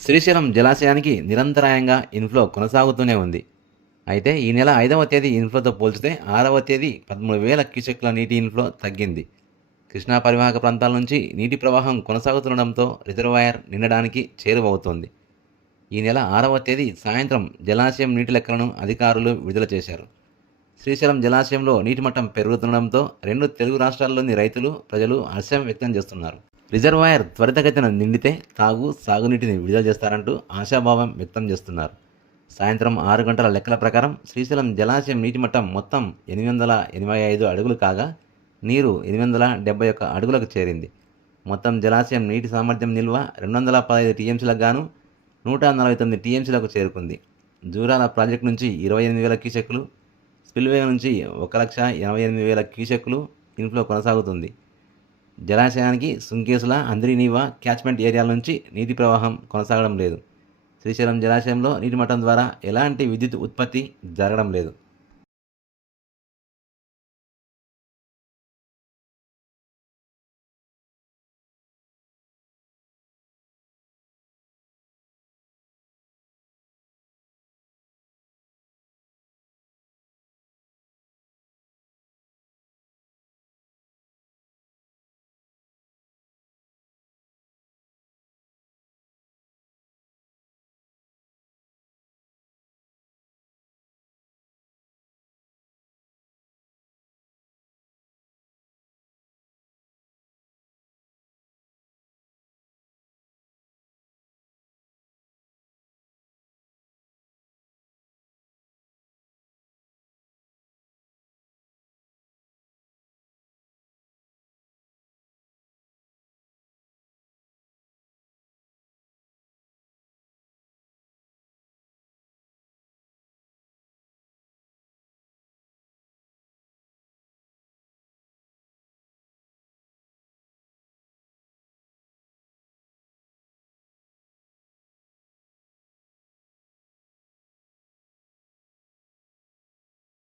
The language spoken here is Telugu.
శ్రీశైలం జలాశయానికి నిరంతరాయంగా ఇన్ఫ్లో కొనసాగుతూనే ఉంది. అయితే ఈ నెల 5వ తేదీ ఇన్ఫ్లోతో పోల్చితే 6వ తేదీ 13,000 క్యూసెక్కుల నీటి ఇన్ఫ్లో తగ్గింది. కృష్ణా పరివాహక ప్రాంతాల నుంచి నీటి ప్రవాహం కొనసాగుతుండడంతో రిజర్వాయర్ నిండడానికి చేరువవుతోంది. ఈ నెల 6వ తేదీ సాయంత్రం జలాశయం నీటి లెక్కలను అధికారులు విడుదల చేశారు. శ్రీశైలం జలాశయంలో నీటి మట్టం పెరుగుతుండడంతో 2 తెలుగు రాష్ట్రాల్లోని రైతులు, ప్రజలు హర్షం వ్యక్తం చేస్తున్నారు. రిజర్వాయర్ త్వరితగతిన నిండితే సాగునీటిని విడుదల చేస్తారంటూ ఆశాభావం వ్యక్తం చేస్తున్నారు. సాయంత్రం 6 గంటల లెక్కల ప్రకారం శ్రీశైలం జలాశయం నీటి మట్టం మొత్తం 885 అడుగులు కాగా నీరు 871 అడుగులకు చేరింది. మొత్తం జలాశయం నీటి సామర్థ్యం నిల్వ 215 టీఎంసీలకు గాను 149 టీఎంసీలకు చేరుకుంది. జూరాల ప్రాజెక్టు నుంచి 28,000 క్యూసెక్కులు, స్పిల్వే నుంచి 1,88,000 క్యూసెక్కులు ఇన్ఫ్లో కొనసాగుతుంది. జలాశయానికి సుంకేసుల, హంద్రీనీవా క్యాచ్మెంట్ ఏరియాల నుంచి నీటి ప్రవాహం కొనసాగడం లేదు. శ్రీశైలం జలాశయంలో నీటి మట్టం ద్వారా ఎలాంటి విద్యుత్ ఉత్పత్తి జరగడం లేదు.